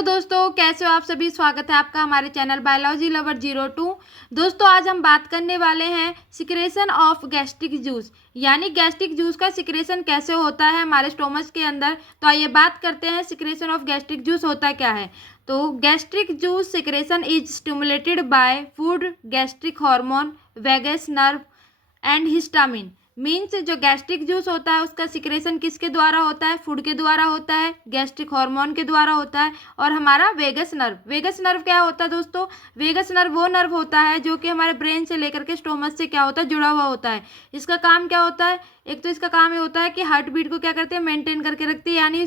Hello दोस्तों, कैसे हो आप सभी। स्वागत है आपका हमारे चैनल बायोलॉजी लवर 02। दोस्तों आज हम बात करने वाले हैं सिक्रेशन ऑफ गैस्ट्रिक जूस, यानी गैस्ट्रिक जूस का सिक्रेशन कैसे होता है हमारे स्टोमच के अंदर। तो आइए बात करते हैं सिक्रेशन ऑफ गैस्ट्रिक जूस होता क्या है। तो gastric juice secretion is stimulated by food, gastric hormone, vagus nerve and histamine. Means जो गैस्ट्रिक जूस होता है उसका सिक्रेशन किसके द्वारा होता है, फूड के द्वारा होता है, गैस्ट्रिक हार्मोन के द्वारा होता है, और हमारा वेगस नर्व। वेगस नर्व क्या होता है दोस्तों, वेगस नर्व वो नर्व होता है जो कि हमारे ब्रेन से लेकर के स्टोमच से क्या होता है, जुड़ा हुआ होता है। इसका काम क्या होता है, एक तो इसका काम ये होता है कि हार्ट बीट को क्या करते हैं, मेंटेन करके रखती है, यानी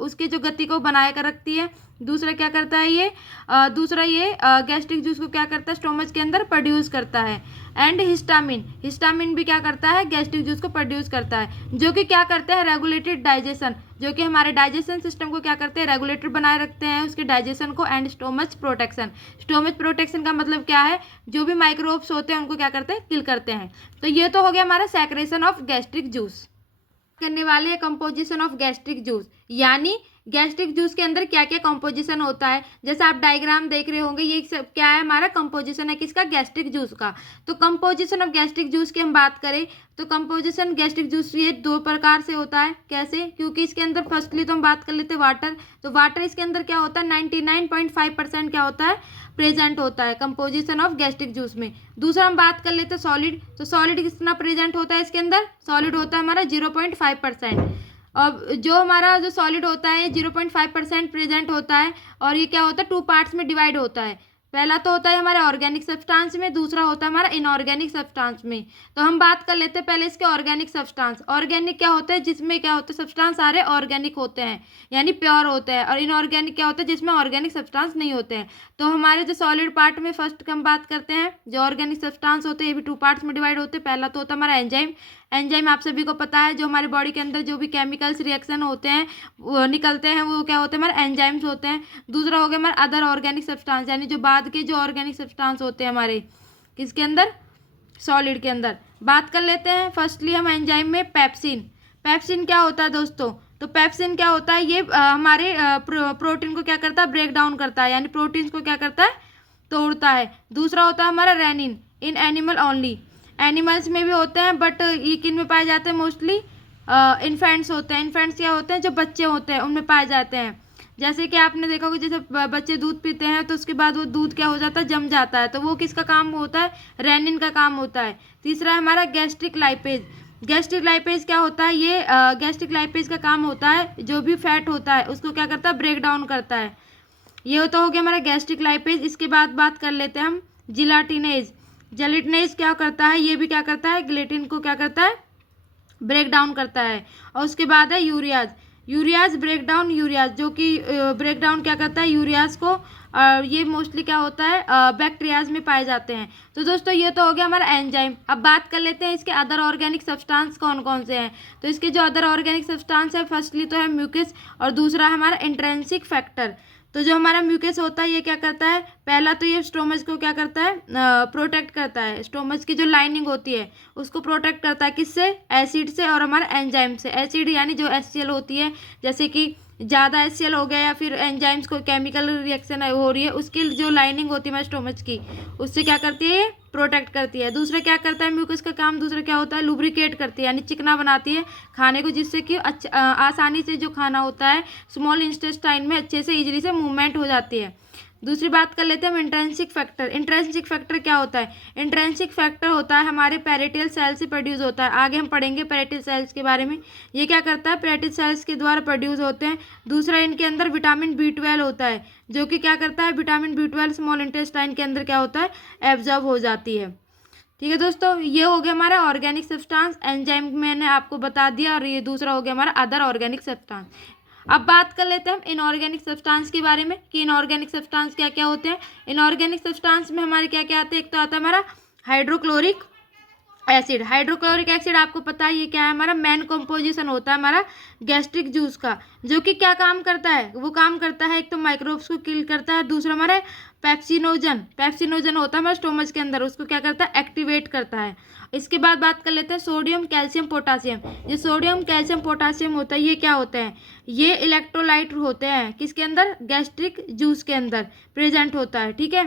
उसकी जो गति को बनाए कर रखती है। दूसरा क्या करता है ये, दूसरा ये गैस्ट्रिक जूस को क्या करता है, स्टोमच के अंदर प्रोड्यूस करता है। एंड हिस्टामिन, हिस्टामिन भी क्या करता है, गैस्ट्रिक जूस को प्रोड्यूस करता है, जो कि क्या करते हैं, रेगुलेटेड डाइजेशन, जो कि हमारे डाइजेशन सिस्टम को क्या करते हैं, रेगुलेटर बनाए रखते हैं उसके डाइजेशन को। And stomach protection, stomach protection का मतलब क्या है, जो भी माइक्रोब्स होते हैं उनको क्या करते हैं, किल करते हैं। तो ये तो हो गया हमारा सेक्रेशन ऑफ गैस्ट्रिक जूस। करने वाले हैं कंपोजिशन ऑफ गैस्ट्रिक जूस, यानी गैस्ट्रिक जूस के अंदर क्या क्या कंपोजिशन होता है। जैसे आप डायग्राम देख रहे होंगे, ये सब क्या है, हमारा कंपोजिशन है किसका, गैस्ट्रिक जूस का। तो कंपोजिशन ऑफ गैस्ट्रिक जूस की हम बात करें तो कंपोजिशन गैस्ट्रिक जूस ये दो प्रकार से होता है। कैसे, क्योंकि इसके अंदर फर्स्टली तो हम बात कर लेते हैं वाटर। तो वाटर इसके अंदर क्या होता है, 99.5% क्या होता है, प्रेजेंट होता है कंपोजिशन ऑफ गैस्ट्रिक जूस में। दूसरा हम बात कर लेते हैं सॉलिड। तो सॉलिड कितना प्रेजेंट होता है इसके अंदर, सॉलिड होता है हमारा 0.5%। और जो हमारा जो सॉलिड होता है 0.5% प्रेजेंट होता है, और ये क्या होता है, टू पार्ट्स में डिवाइड होता है। पहला तो होता है हमारे ऑर्गेनिक सब्सटेंस में, दूसरा होता है हमारा इनऑर्गेनिक सब्सटेंस में। तो हम बात कर लेते हैं पहले इसके ऑर्गेनिक सब्सटेंस। ऑर्गेनिक क्या होता है, जिसमें क्या होता है, सब्सटेंस सारे ऑर्गेनिक होते हैं यानी प्योर होते हैं। और इनऑर्गेनिक क्या होता है, जिसमें ऑर्गेनिक सब्सटेंस नहीं होते हैं। तो हमारे जो सॉलिड पार्ट में फर्स्ट हम बात करते हैं, जो ऑर्गेनिक सब्सटेंस होते हैं ये भी टू पार्ट्स में डिवाइड होते हैं। पहला तो होता है हमारा एंजाइम। एंजाइम आप सभी को पता है, जो हमारे बॉडी के अंदर जो भी केमिकल्स रिएक्शन होते हैं वो निकलते हैं, वो क्या होते हैं, हमारे एंजाइम्स होते हैं। दूसरा हो गया हमारा अदर ऑर्गेनिक सब्सटेंस, यानी जो बाद के जो ऑर्गेनिक सब्सटेंस होते हैं हमारे किसके अंदर, सॉलिड के अंदर। बात कर लेते हैं फर्स्टली हम एंजाइम में पेप्सिन। पेप्सिन क्या होता है दोस्तों, तो पेप्सिन क्या होता है, ये हमारे प्रोटीन को क्या करता है, ब्रेक डाउन करता है, यानी प्रोटीन्स को क्या करता है, तोड़ता है। दूसरा होता है हमारा rennin, in animal only. Animals में भी होते हैं बट ये किन में पाए जाते हैं, मोस्टली इन्फेंट्स होते हैं। इन्फेंट्स क्या होते हैं, जो बच्चे होते हैं उनमें पाए जाते हैं। जैसे कि आपने देखा होगा, जैसे बच्चे दूध पीते हैं तो उसके बाद वो दूध क्या हो जाता है, जम जाता है, तो वो किसका काम होता है, रेनिन का काम होता है। तीसरा है हमारा गैस्ट्रिक लाइपेज। गैस्ट्रिक लाइपेज क्या होता है, ये गैस्ट्रिक लाइपेज का काम होता है, जो भी फैट होता है उसको क्या करता है, ब्रेक डाउन करता है। ये तो हो गया हमारा गैस्ट्रिक लाइपेज। इसके बाद बात कर लेते हैं हम जिलाटिनेज। जेलेटिनेज क्या करता है, ये भी क्या करता है, ग्लेटिन को क्या करता है, ब्रेक डाउन करता है। और उसके बाद है urease. Urease break down urease, जो कि ब्रेक डाउन क्या करता है, यूरियाज को। ये मोस्टली क्या होता है, बैक्टीरियाज में पाए जाते हैं। तो दोस्तों ये तो हो गया हमारा एंजाइम। अब बात कर लेते हैं इसके अदर ऑर्गेनिक सब्सटेंस कौन कौन से हैं। तो इसके जो अदर ऑर्गेनिक सब्सटेंस है, फर्स्टली तो है म्यूकस, और दूसरा है हमारा इंट्रिंसिक फैक्टर। तो जो हमारा म्यूकस होता है ये क्या करता है, पहला तो ये स्टोमच को क्या करता है, प्रोटेक्ट करता है। स्टोमच की जो लाइनिंग होती है उसको प्रोटेक्ट करता है, किससे, एसिड से और हमारा एंजाइम से। एसिड यानी जो HCl होती है, जैसे कि ज़्यादा HCl हो गया या फिर एंजाइम्स को केमिकल रिएक्शन हो रही है, उसकी जो लाइनिंग होती है हमारे स्टोमच की, उससे क्या करती है, प्रोटेक्ट करती है। दूसरा क्या करता है म्यूकस का काम, दूसरा क्या होता है, लुब्रिकेट करती है, यानी चिकना बनाती है खाने को, जिससे कि आसानी से जो खाना होता है स्मॉल इंटेस्टाइन में अच्छे से इजीली से मूवमेंट हो जाती है। दूसरी बात कर लेते हैं हम इंट्रिंसिक फैक्टर। इंट्रिंसिक फैक्टर क्या होता है, इंट्रिंसिक फैक्टर होता है हमारे पैरेटियल सेल से प्रोड्यूस होता है। आगे हम पढ़ेंगे पैरेटियल सेल्स के बारे में। ये क्या करता है, पैरेटियल सेल्स के द्वारा प्रोड्यूस होते हैं। दूसरा इनके अंदर विटामिन B12 होता है, जो कि क्या करता है, विटामिन B12 स्मॉल इंटेस्टाइन के अंदर क्या होता है, एब्जॉर्ब हो जाती है। ठीक है दोस्तों, ये हो गया हमारा ऑर्गेनिक सब्सटेंस। एंजाइम मैंने आपको बता दिया, और ये दूसरा हो गया हमारा अदर ऑर्गेनिक सब्सटेंस। अब बात कर लेते हैं हम इनऑर्गेनिक सब्सटेंस के बारे में कि इनऑर्गेनिक सब्सटेंस क्या क्या होते हैं। इनऑर्गेनिक सब्सटेंस में हमारे क्या क्या आते हैं, एक तो आता है हमारा हाइड्रोक्लोरिक एसिड। हाइड्रोक्लोरिक एसिड आपको पता है ये क्या है, हमारा मेन कंपोजिशन होता है हमारा गैस्ट्रिक जूस का, जो कि क्या काम करता है, वो काम करता है एक तो माइक्रोब्स को किल करता है, दूसरा हमारे पेप्सिनोजन होता है हमारे स्टोमच के अंदर, उसको क्या करता है, एक्टिवेट करता है। इसके बाद बात कर लेते हैं सोडियम कैल्शियम पोटासियम। ये सोडियम कैल्शियम पोटासियम होता है, ये क्या होता है, ये इलेक्ट्रोलाइट होते हैं किसके अंदर, गैस्ट्रिक जूस के अंदर प्रेजेंट होता है, ठीक है।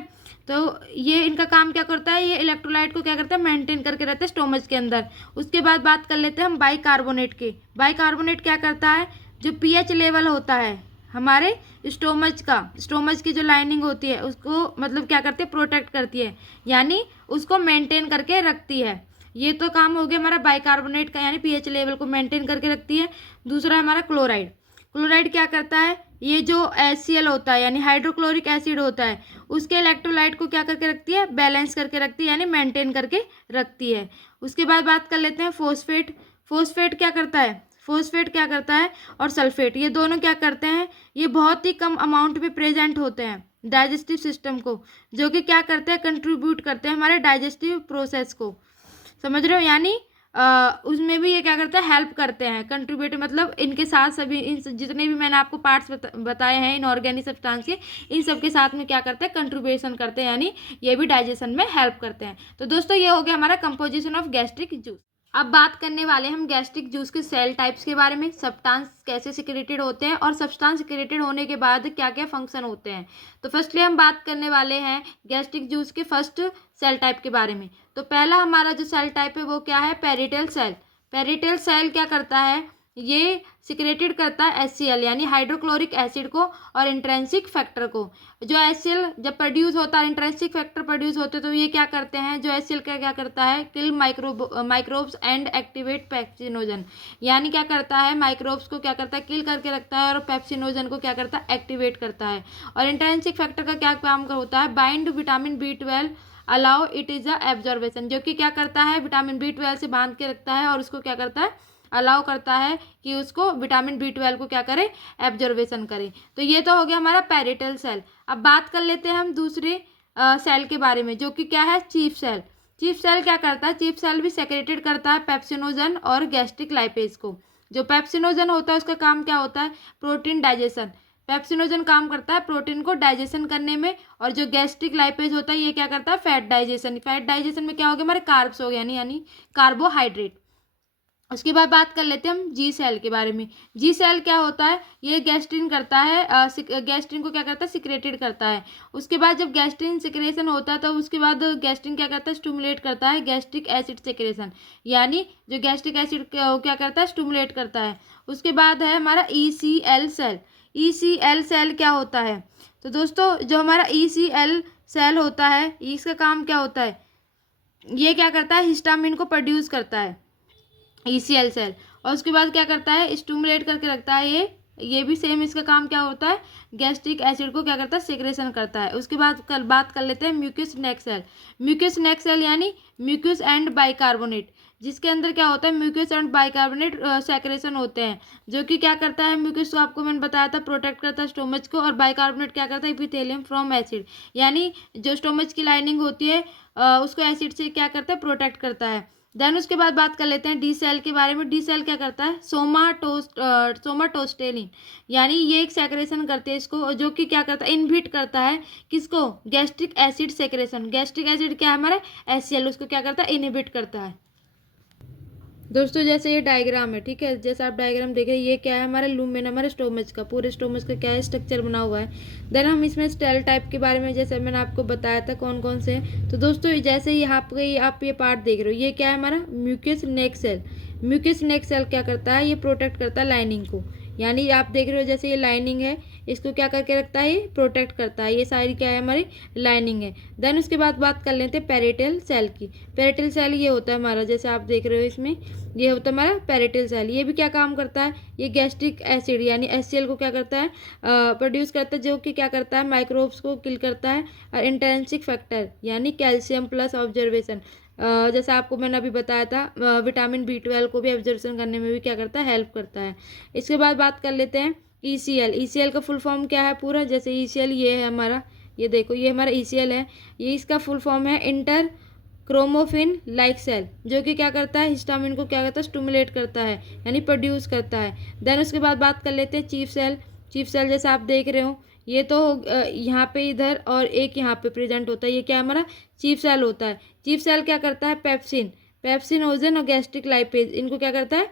तो ये इनका काम क्या करता है, ये इलेक्ट्रोलाइट को क्या करता है, मेंटेन करके रहते हैं स्टोमच के अंदर। उसके बाद बात कर लेते हैं हम बाइकार्बोनेट के। बाइकार्बोनेट क्या करता है, जो पीएच लेवल होता है हमारे स्टोमच की जो लाइनिंग होती है उसको मतलब क्या करती है, प्रोटेक्ट करती है, यानी उसको मेंटेन करके रखती है। ये तो काम हो गया हमारा बाइकार्बोनेट का, यानी पीएच लेवल को मेंटेन करके रखती है। दूसरा हमारा क्लोराइड। क्लोराइड क्या करता है, ये जो HCl होता है यानी हाइड्रोक्लोरिक एसिड होता है, उसके इलेक्ट्रोलाइट को क्या करके रखती है, बैलेंस करके रखती है, यानी मेंटेन करके रखती है। उसके बाद बात कर लेते हैं फोस्फेट। फोस्फेट क्या करता है और सल्फेट, ये दोनों क्या करते हैं, ये बहुत ही कम अमाउंट में प्रेजेंट होते हैं डाइजेस्टिव सिस्टम को, जो कि क्या करते हैं, कंट्रीब्यूट करते हैं हमारे डाइजेस्टिव प्रोसेस को, समझ रहे हो, यानी उसमें भी ये क्या करते हैं, हेल्प करते हैं, कंट्रीब्यूट मतलब इनके साथ सभी इन जितने भी मैंने आपको पार्ट्स बताए हैं इनऑर्गेनिक सब्सटेंस के, इन सब के साथ में क्या करते हैं, कंट्रीब्यूशन करते हैं, यानी ये भी डाइजेशन में हेल्प करते हैं। तो दोस्तों ये हो गया हमारा कंपोजिशन ऑफ गैस्ट्रिक जूस। अब बात करने वाले हम गैस्ट्रिक जूस के सेल टाइप्स के बारे में, सब्सटेंस कैसे सिक्रेटेड होते हैं और सब्सटेंस सिक्रेटेड होने के बाद क्या क्या फंक्शन होते हैं। तो फर्स्टली हम बात करने वाले हैं गैस्ट्रिक जूस के फर्स्ट सेल टाइप के बारे में। तो पहला हमारा जो सेल टाइप है वो क्या है, पेरिटल सेल। पेरिटल सेल क्या करता है, ये सिक्रेटेड करता है HCl यानी हाइड्रोक्लोरिक एसिड को और इंट्रिंसिक फैक्टर को। जो HCl जब प्रोड्यूस होता है, इंट्रिंसिक फैक्टर प्रोड्यूस होते हैं, तो ये क्या करते हैं, जो HCl का क्या करता है, किल माइक्रोब्स एंड एक्टिवेट पेप्सिनोजन, यानी क्या करता है, माइक्रोब्स को क्या करता है, किल करके रखता है और पेप्सिनोजन को क्या करता है, एक्टिवेट करता है। और इंट्रिंसिक फैक्टर का क्या काम होता है, bind vitamin B12 allow it is a absorption, जो कि क्या करता है, विटामिन B12 से बांध के रखता है और उसको क्या करता है, अलाउ करता है कि उसको विटामिन B12 को क्या करे, एब्जॉर्बेशन करे। तो ये तो हो गया हमारा पेरिटल सेल। अब बात कर लेते हैं हम दूसरे सेल के बारे में, जो कि क्या है, चीफ सेल। चीफ सेल क्या करता है, चीफ सेल भी सेक्रेटेड करता है पेप्सिनोजन और गैस्ट्रिक लाइपेज को। जो पेप्सिनोजन होता है उसका काम क्या होता है, प्रोटीन डाइजेशन। पेप्सिनोजन काम करता है प्रोटीन को डाइजेशन करने में, और जो गैस्ट्रिक लाइपेज होता है ये क्या करता है, फैट डाइजेशन। फैट डाइजेशन में क्या हो गया, हमारे कार्ब्स हो गया, यानी कार्बोहाइड्रेट। उसके बाद बात कर लेते हैं हम जी सेल के बारे में। जी सेल क्या होता है, ये गैस्ट्रिन करता है, गैस्ट्रिन को क्या करता है, सिक्रेटेड करता है। उसके बाद जब गैस्ट्रिन सिक्रेशन होता है तो उसके बाद गैस्ट्रिन क्या करता है, स्टिमुलेट करता है गैस्ट्रिक एसिड सिक्रेशन, यानी जो गैस्ट्रिक एसिड क्या करता है, स्टिमुलेट करता है। उसके बाद है हमारा ECL सेल। ECL सेल क्या होता है, तो दोस्तों जो हमारा ECL सेल होता है, इसका काम क्या होता है, ये क्या करता है, हिस्टामिन को प्रोड्यूस करता है ECL सेल, और उसके बाद क्या करता है, स्टिमुलेट करके रखता है ये भी सेम, इसका काम क्या होता है, गैस्ट्रिक एसिड को क्या करता है, सिक्रेशन करता है। उसके बाद बात कर लेते हैं म्यूकस नेक सेल। म्यूकस नेक सेल यानी म्यूकस एंड बाइकार्बोनेट, जिसके अंदर क्या होता है, म्यूकस एंड बाइकार्बोनेट सेक्रेशन होते हैं, जो कि क्या करता है, म्यूकस तो आपको मैंने बताया था प्रोटेक्ट करता है स्टोमच को, और बाइकार्बोनेट क्या करता है, एपिथेलियम फ्रॉम एसिड, यानी जो स्टोमच की लाइनिंग होती है उसको एसिड से क्या करता है, प्रोटेक्ट करता है। देन उसके बाद बात कर लेते हैं डी सेल के बारे में। डी सेल क्या करता है, सोमाटोस्टेलिन, यानी ये एक सेक्रेशन करते हैं इसको, जो कि क्या करता है, इनहिबिट करता है किसको, gastric acid secretion. Gastric acid क्या है हमारा, HCl, उसको क्या करता है, इनहिबिट करता है। दोस्तों जैसे ये डायग्राम है, ठीक है, जैसे आप डायग्राम देख रहे हैं, ये क्या है, हमारा लूमेन, हमारे स्टोमच का, पूरे स्टोमच का क्या है, स्ट्रक्चर बना हुआ है। देन हम इसमें सेल टाइप के बारे में जैसे मैंने आपको बताया था कौन कौन से हैं। तो दोस्तों जैसे ही आप ये पार्ट देख रहे हो, ये क्या है हमारा म्यूकस नेक सेल। म्यूकस नेक सेल क्या करता है, ये प्रोटेक्ट करता है लाइनिंग को, यानी आप देख रहे हो जैसे ये लाइनिंग है, इसको क्या करके रखता है, ये प्रोटेक्ट करता है, ये सारी क्या है, हमारी लाइनिंग है। देन उसके बाद बात कर लेते हैं पेरिटल सेल की। पेरिटल सेल ये होता है हमारा, जैसे आप देख रहे हो इसमें, ये होता है हमारा पेरिटल सेल। ये भी क्या काम करता है, ये गैस्ट्रिक एसिड यानी HCl को क्या करता है, प्रोड्यूस करता है, जो कि क्या करता है, माइक्रोब्स को किल करता है, और इंट्रिंसिक फैक्टर यानी कैल्शियम प्लस ऑब्जर्वेशन, जैसा आपको मैंने अभी बताया था, विटामिन B12 को भी ऑब्जर्वेशन करने में भी क्या करता है, हेल्प करता है। इसके बाद बात कर लेते हैं ECL। ECL का फुल फॉर्म क्या है पूरा, जैसे ECL ये है हमारा, ये देखो ये हमारा ECL है, ये इसका फुल फॉर्म है इंटर क्रोमोफिन लाइक सेल, जो कि क्या करता है, हिस्टामिन को क्या करता है, स्टिमुलेट करता है, यानी प्रोड्यूस करता है। देन उसके बाद बात कर लेते हैं चीफ सेल। चीफ सेल जैसे आप देख रहे हो, ये तो यहाँ पे इधर और एक यहाँ पे प्रेजेंट होता है। ये क्या है हमारा चीफ सेल होता है। चीफ सेल क्या करता है, पेप्सिन, पेप्सिनोजन और गैस्ट्रिक लाइपेज इनको क्या करता है,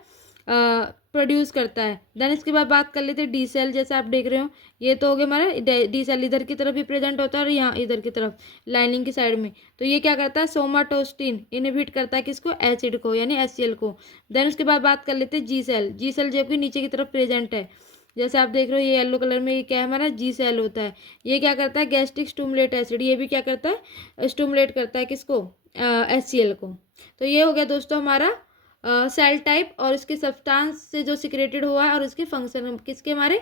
प्रोड्यूस करता है। देन इसके बाद बात कर लेते हैं डी सेल। जैसे आप देख रहे हो ये तो हो गया हमारा डी सेल, इधर की तरफ भी प्रेजेंट होता है और यहाँ इधर की तरफ लाइनिंग की साइड में। तो ये क्या करता है, सोमाटोस्टिन इनहिबिट करता है किसको, एसिड को यानी HCl को। देन उसके बाद बात कर लेते हैं जी सेल। जी सेल जो कि नीचे की तरफ प्रेजेंट है, जैसे आप देख रहे हो ये येलो कलर में, ये क्या है हमारा जी सेल होता है। ये क्या करता है, गैस्ट्रिक स्टूमुलेट एसिड, ये भी क्या करता है, स्टूमुलेट करता है किसको, HCl को। तो ये हो गया दोस्तों हमारा सेल टाइप और इसके सब्सटेंस से जो सिक्रेटेड हुआ है और इसके फंक्शन किसके, हमारे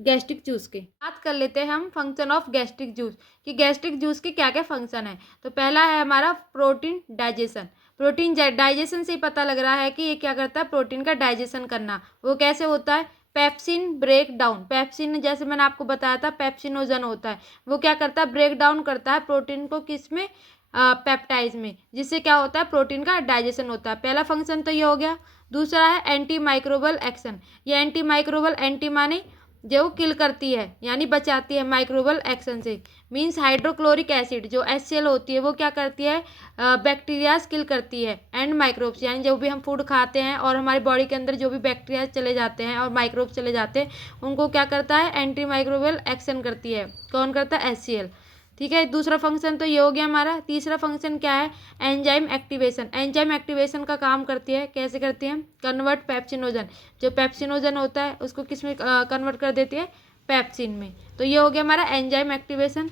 गैस्ट्रिक जूस के। बात कर लेते हैं हम फंक्शन ऑफ गैस्ट्रिक जूस कि गैस्ट्रिक जूस के क्या क्या फंक्शन है। तो पहला है हमारा प्रोटीन डाइजेशन। प्रोटीन डाइजेशन से ही पता लग रहा है कि ये क्या करता है, प्रोटीन का डाइजेशन करना। वो कैसे होता है, पेप्सिन ब्रेक डाउन। पेप्सिन जैसे मैंने आपको बताया था पेप्सिनोजन होता है, वो क्या करता है, ब्रेक डाउन करता है प्रोटीन को किस में, पेप्टाइड्स में, जिससे क्या होता है, प्रोटीन का डाइजेशन होता है। पहला फंक्शन तो ये हो गया। दूसरा है एंटी माइक्रोबल एक्शन। ये एंटी माइक्रोबल, एंटी माने जो किल करती है यानी बचाती है माइक्रोबल एक्शन से। मींस हाइड्रोक्लोरिक एसिड जो HCl होती है वो क्या करती है, बैक्टीरियाज किल करती है एंड माइक्रोब्स, यानी जो भी हम फूड खाते हैं और हमारी बॉडी के अंदर जो भी बैक्टीरिया चले जाते हैं और माइक्रोब्स चले जाते हैं उनको क्या करता है, एंटी माइक्रोबल एक्शन करती है। कौन करता है, HCl। ठीक है, दूसरा फंक्शन तो ये हो गया हमारा। तीसरा फंक्शन क्या है, एंजाइम एक्टिवेशन। एंजाइम एक्टिवेशन का काम करती है, कैसे करती है, कन्वर्ट पेप्सिनोजन, जो पेप्सिनोजन होता है उसको किस में कन्वर्ट कर देती है, पेप्सिन में। तो ये हो गया हमारा एंजाइम एक्टिवेशन।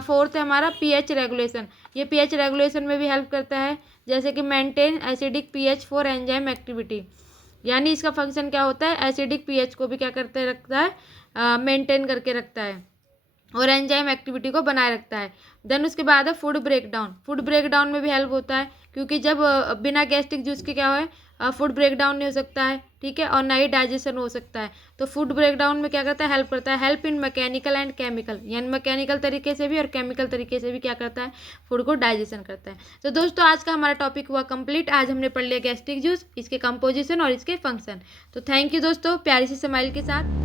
फोर्थ है हमारा pH रेगुलेशन। ये pH रेगुलेशन में भी हेल्प करता है, जैसे कि maintain acidic pH for enzyme activity, यानी इसका फंक्शन क्या होता है, एसिडिक pH को भी क्या करते रखता है, मेंटेन करके रखता है और एंजाइम एक्टिविटी को बनाए रखता है। देन उसके बाद है फूड ब्रेकडाउन। फूड ब्रेकडाउन में भी हेल्प होता है, क्योंकि जब बिना गैस्ट्रिक जूस के क्या है, फूड ब्रेकडाउन नहीं हो सकता है, ठीक है, और ना ही डाइजेशन हो सकता है। तो फूड ब्रेकडाउन में क्या करता है, हेल्प करता है, help in mechanical and chemical, यानी मैकेनिकल तरीके से भी और केमिकल तरीके से भी क्या करता है, फूड को डाइजेशन करता है। तो दोस्तों आज का हमारा टॉपिक हुआ कंप्लीट। आज हमने पढ़ लिया गैस्ट्रिक जूस, इसके कंपोजिशन और इसके फंक्शन। तो थैंक यू दोस्तों, प्यारी सी स्माइल के साथ।